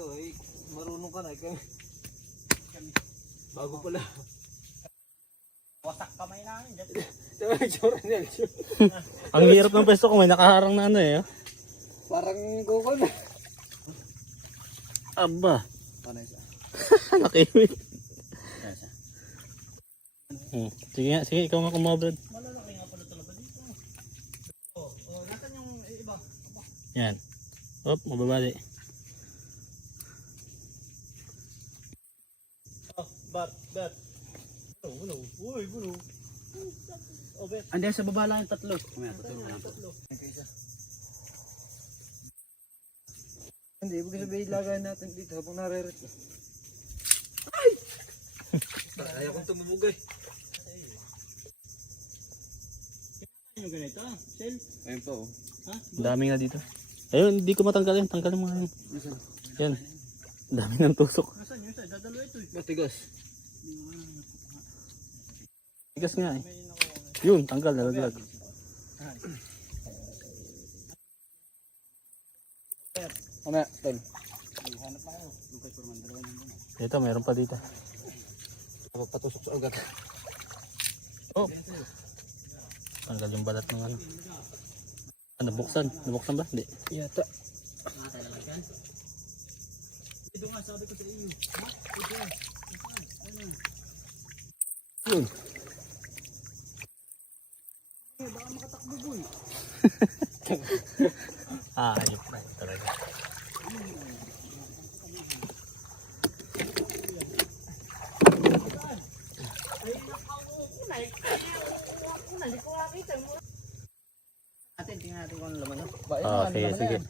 ikaw ay marunong ka na. Bago pala. Wasak kamay namin dyan. Ang hirap ng pwesto ko, may nakaharang na ano eh. Parang kuko na. Aba. Panay sa. Nakiwit. Sige nga, sige, ikaw nga kumabrad. Malalaki nga pala talaga dito. Nasaan yung iba? Yan. Hop, mababali. Bat. Gulo. Uy, gulo. Bet. Andiyan sa baba lang yung tatlo. Tatlo. Hindi, ibig sabihin lagay natin dito habang nareret. Ayaw kong tumumugay. Ano yung ganito? Sel? Ayun pa oh. Ha? Ang dami nga dito. Ayun, hindi ko matanggalin. Tanggalin mo nga yun. Yan. Ang dami ng tusok. Nasaan yun? Dadalo ito eh. Matigas. Tigas nga eh. Yun, tanggal. Nalaglag. Mamaya, tol. Hanap na kayo. Lukay por man. Dalawa nandun. Ito, meron pa dito. Patusok sa ugat. Oh. Tanggal yung balat ng ano. Nabuksan. Nabuksan ba? Hindi. Yata. Ito nga sabi ko sa iyo. Ha? Ito nga. Ano? Yun. Baka makatakbo boy. Ayop na yun talaga. Atin, tingnan natin kung ano laman. Sige.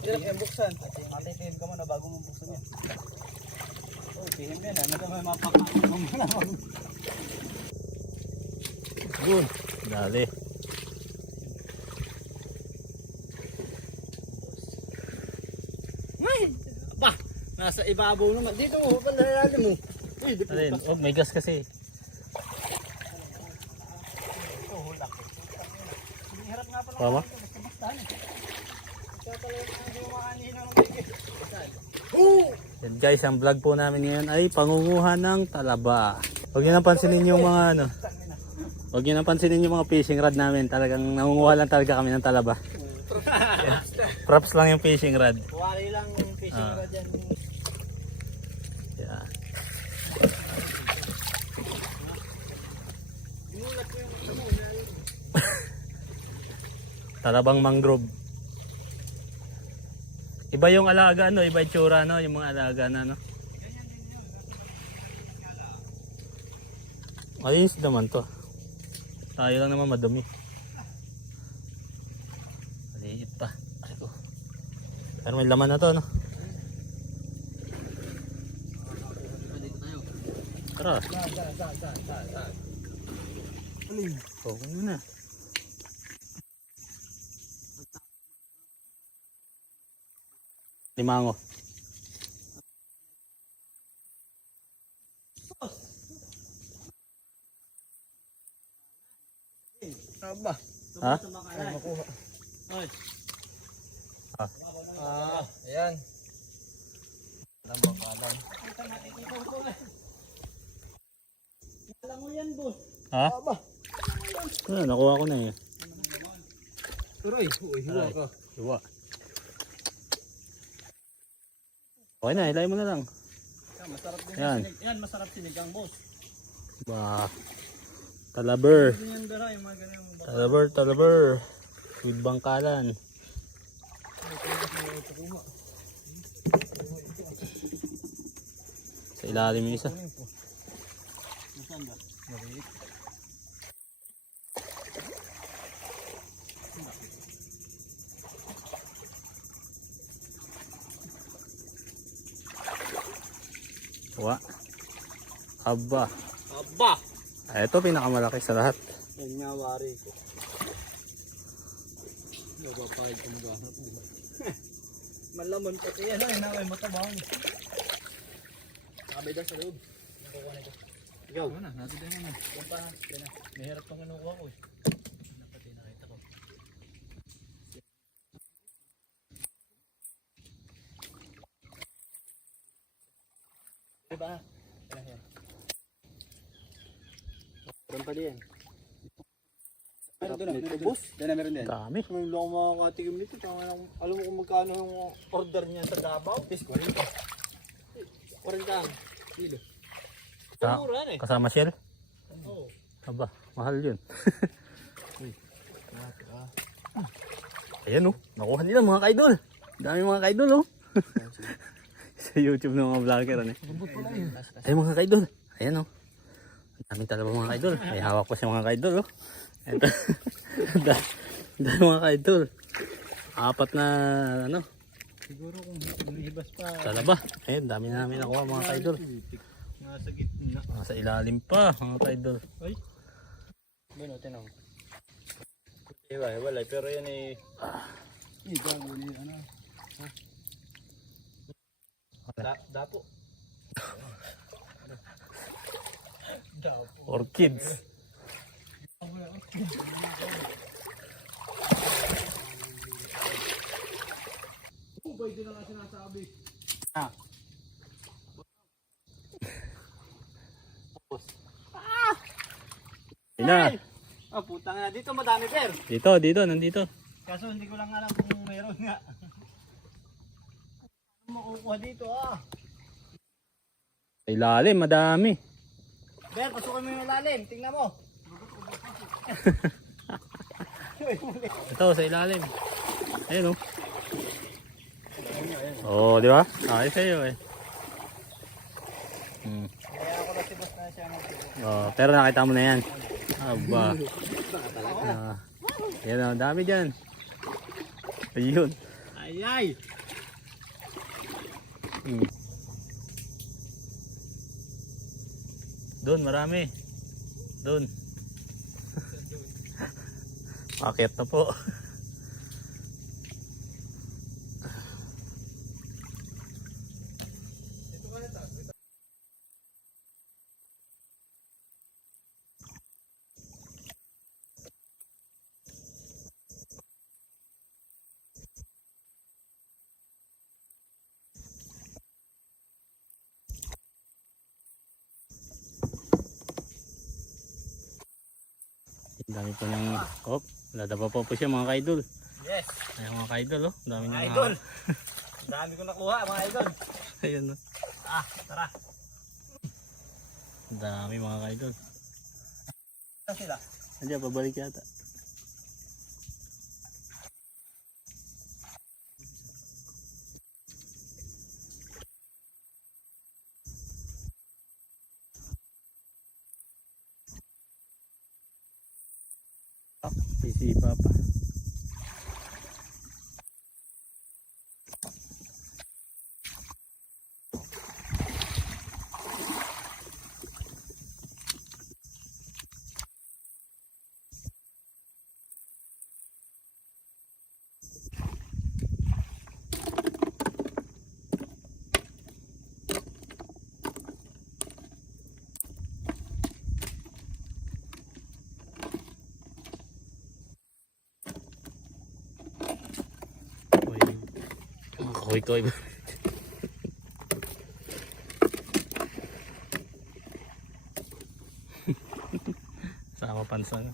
Hirap yung buksan. Atitin ka muna bago mong buksan yan. Oh, pihim yan ha. Nagka may mapakain mo muna. Yun. Dali. Bah! Nasa ibabaw naman. Dito mo, panlalali mo. Uy, di Alin? Oh, may gas kasi. Hirap nga pala. Tama? Basta-bastaan eh. Kaya pala yung dumakanin ng Yan guys, ang vlog po namin ngayon ay pangunguha ng talaba. Huwag nyo nang pansinin yung mga ano. Huwag nyo nang pansinin yung mga fishing rod namin. Talagang nangunguha lang talaga kami ng talaba. Props lang yung fishing rod. Wali lang yung fishing rod yan. Yeah. Inulat ko yung ano, Talabang mangrove. Iba yung alaga, no? Iba yung tsura, no? Yung mga alaga na, no? Ayos naman to. Tayo lang naman madumi. Maliit pa. Ay ko. Pero may laman na to, no? Tara. Okay na. Limango. Aba. Ha? Ay, makuha. Ay. Ayan. Alam mo pa alam. Alam mo yan, boss. Ha? Aba. Nakuha ko na eh. Turoy. Uy, hiwa ka. Diba? Okay na, ilay mo na lang. Masarap din Yan. yan, masarap sinigang, boss. Bah. Talaber. Hindi yan dara, yung mga ganyan. Talaber. With bangkalan. Sa ilalim yung isa. Nasaan ba? Wa. Aba. Aba! Ito pinakamalaki sa lahat. Yan nga, wari ko. Napapakid ko maghanap din. Malaman pati yan, ay naway matabang. Nakabay daw sa loob. Nakukuha nito. Ikaw. Ano na, natin din naman. Yan pa, yan na. Mahirap pang kinukuha ko eh. Napati nakita ko. Diba? Meron pa din. Meron din, meron din. Dana meron din. Dami. Ngayon lang ako makakatikim nito. Alam mo kung magkano yung order niya sa Davao? Tis, 40. 40 ang kilo. Mura na eh. Kasama shell? Oo. Aba, mahal yun. Ayan oh, nakuha nila mga kaidol. Dami mga kaidol oh. Sa YouTube ng mga vlogger ano. Ay mga kaidol. Ayan oh. Dami talaga mga kaidol. May hawak pa siya mga kaidol oh. Ito. Dami mga kaidol. Apat na ano. Siguro kung lumibas pa. Talaba. Ayun, dami na namin nakuha mga kaidol. Nasa gitna. Nasa ilalim pa mga kaidol. Ay. Bueno, tinong. Wala, pero yan eh. Gago ni ano. Dapo. Dapo. Orchids. Ubay din ang sinasabi. Yun na. Putang na. Dito madami, per. Dito, nandito. Kaso hindi ko lang alam kung mayroon nga. Ano makukuha dito Sa ilalim, madami. Ber, pasukan mo yung lalim. Tingnan mo. Ito, sa ilalim. Ayun oh. Oh, di ba? Ayos sa'yo eh. Kaya ako na si boss na siya ng Oh, pero nakita mo na yan. Aba. Yan oh, dami dyan. Ayun. Ay! Doon, marami. Doon. Paket na po. Dami po ng ladaba po siya mga kaidol. Yes. Ayan mga kaidol oh. Dami Mga niya. idol. Dami ko nakuha, mga idol. Ayun oh. Tara. Dami mga kaidol. Saan sila? Andiyan, pabalik yata. Sisipa pa. Koy-koy. Sama pansa na.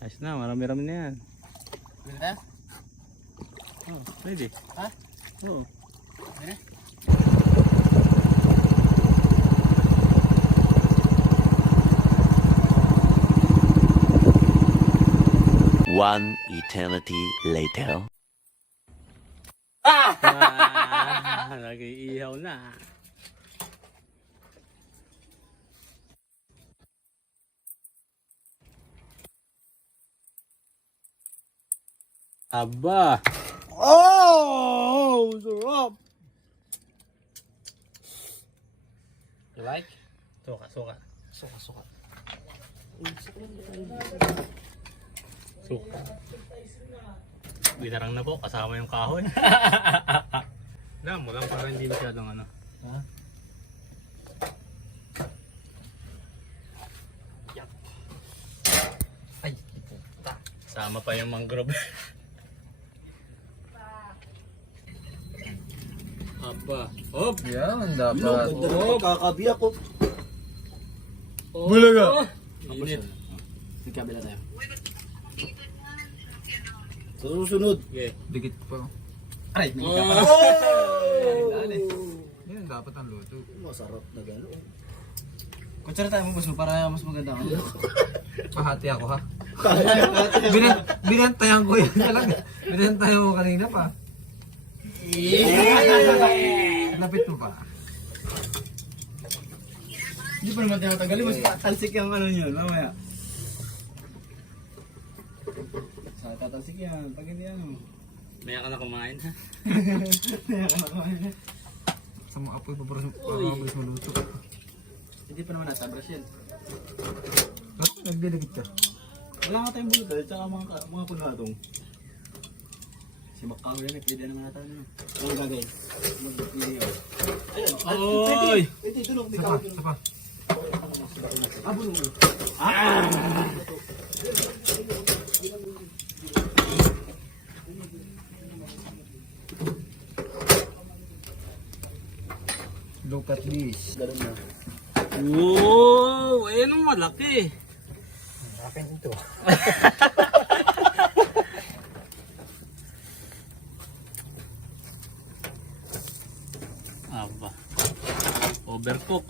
Ayos na, marami-rami na yan. Ganda? Oh, pwede. Ha? Oo. Ganda? One eternity later. Nag-iihaw na. Aba! Oh! Sarap! You like? Suka, suka. Suka. Suka. Binarang na po, kasama yung kahoy. Dam mo lang para hindi masyadong ano. Ha? Yap. Tama pa yung mangrove. Aba. Hop. Yan, dapat. Hop. Kakabiyak ko. Bulaga. Init. Nagkabila tayo. Sa susunod. Okay. Dikit pa. Aray, Yan, dapat ang luto. Masarap na gano'n. Kutsara tayo mo, boss mo, para mas maganda ka. Pahati ako ha. Binantayan ko yun talaga. Binantayan mo kanina pa. Lapit mo pa. Hindi pa naman tinatagalin, mas tatalsik yung ano yun, mamaya. Sa tatalsik yan, pag hindi ano. Maya ka na kumain ha. Kaya ka nakuha. Sa mga apoy, papabilis maluto. Hindi pa naman nasa brush yan. Ba't nagdidikit ka? Wala nga tayong bulod dahil tsaka mga punatong. Si Macau yan, pwede naman natin ano. Ano gagawin? Mag-video. Ayun, Oy! pwede, tulog, may Sapa, kawag. sapa. Bulong mo. Look at this. Ganun na. Wow! Ayan ang malaki. Akin ito. Aba. Overcook.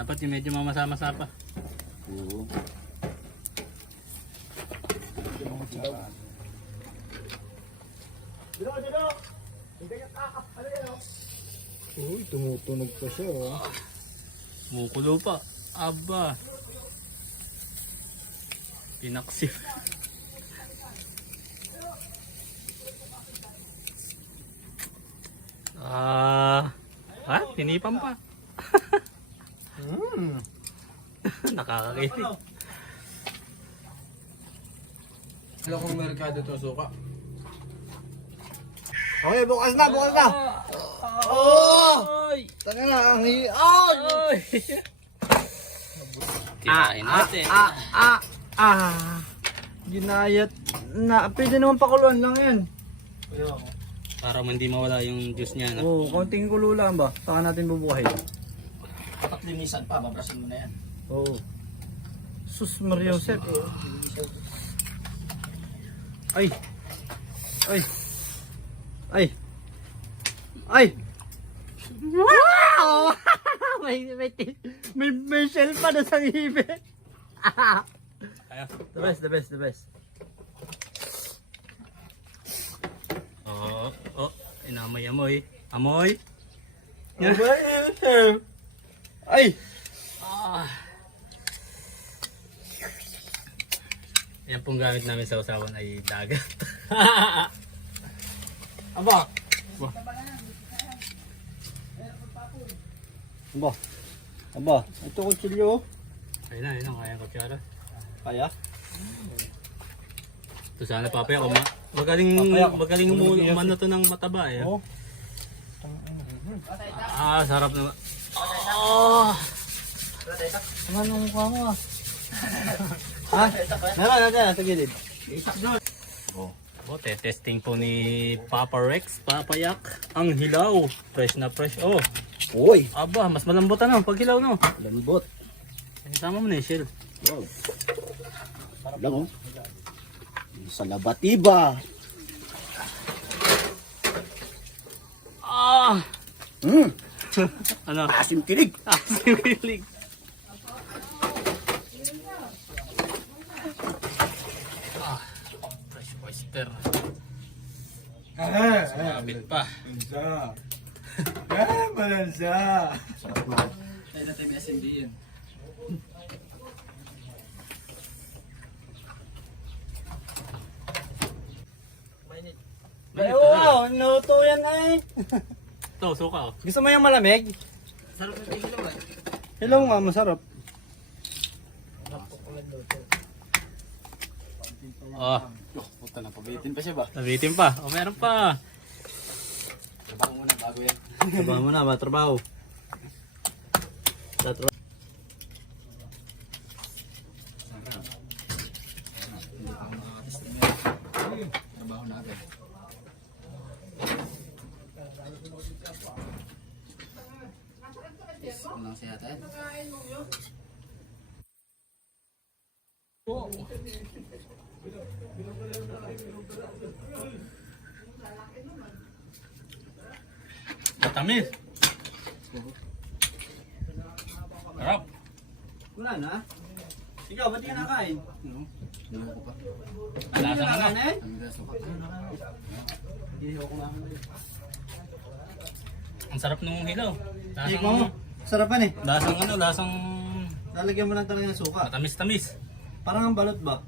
Dapat yung medyo mamasa-masa pa. Oo. Uy, tumutunog pa siya oh. Mukulo pa. Aba. Pinaksip. Tinipan pa. Nakakakilig. Alam kong merkado to suka. Okay, bukas na, bukas na! Oy! Taka na, ang hi... Oy! Kirain natin. Ginayat na. Pwede naman pakuluan lang yan. Para hindi mawala yung juice niya. No? Oo, konting kulo lang ba? Saka natin bubuhay. Dapat linisan pa, babrasin mo na yan. Oo. Sus Maria Josep. Ay! Ay! Ay! Ay! Wow! may shell pa na sa ngipin. Kaya. The best, the best, the best. Oh, inamoy-amoy. Amoy. Ay! Yan pong gamit namin sa usawan ay dagat. Aba! Aba! Aba! Ito kutsilyo. Ayun na, kaya ko tsara. Kaya? Ito sana papaya ko. Magaling umano to ng mataba eh. Oo. Sarap naman. Oh! Ano ang mukha mo ah? Ha? Meron natin sa gilid. Oh, testing po ni Papa Rex, Papa Yak, ang hilaw. Fresh na fresh. Oh, Uy! aba, mas malambot ano, pag hilaw no. Lambot. Tama mo na yung shell. Wow. Lang oh. Sa labatiba. Ano? Asim tilig. Asim kilig. Fresh oyster. Sabit pa. Malansa! Dahil natin may SMD yan. Ay, wow! Nuto yan ay. Ito, suka oh. Gusto mo yung malamig? Sarap na tingin naman. Hello nga, masarap. Oh, Puta na, pabitin pa siya ba? nabitin pa. Oh, meron pa. Trabaho muna bago yan. Trabaho mo na ba? Trabaho. Yes, unang siya tayo. Matamis. Sarap. Wala na. Ikaw, ba't di ka nakain? Ano? Dalawa ko pa. Ang lasa nga na. eh? Ang gas ko pa. Hindi ako naman. Ang sarap nung hilaw. Hindi mo. Sarapan eh. Lasang ano, lasang Lalagyan mo lang talaga ng suka. matamis-tamis. Parang ang balot ba?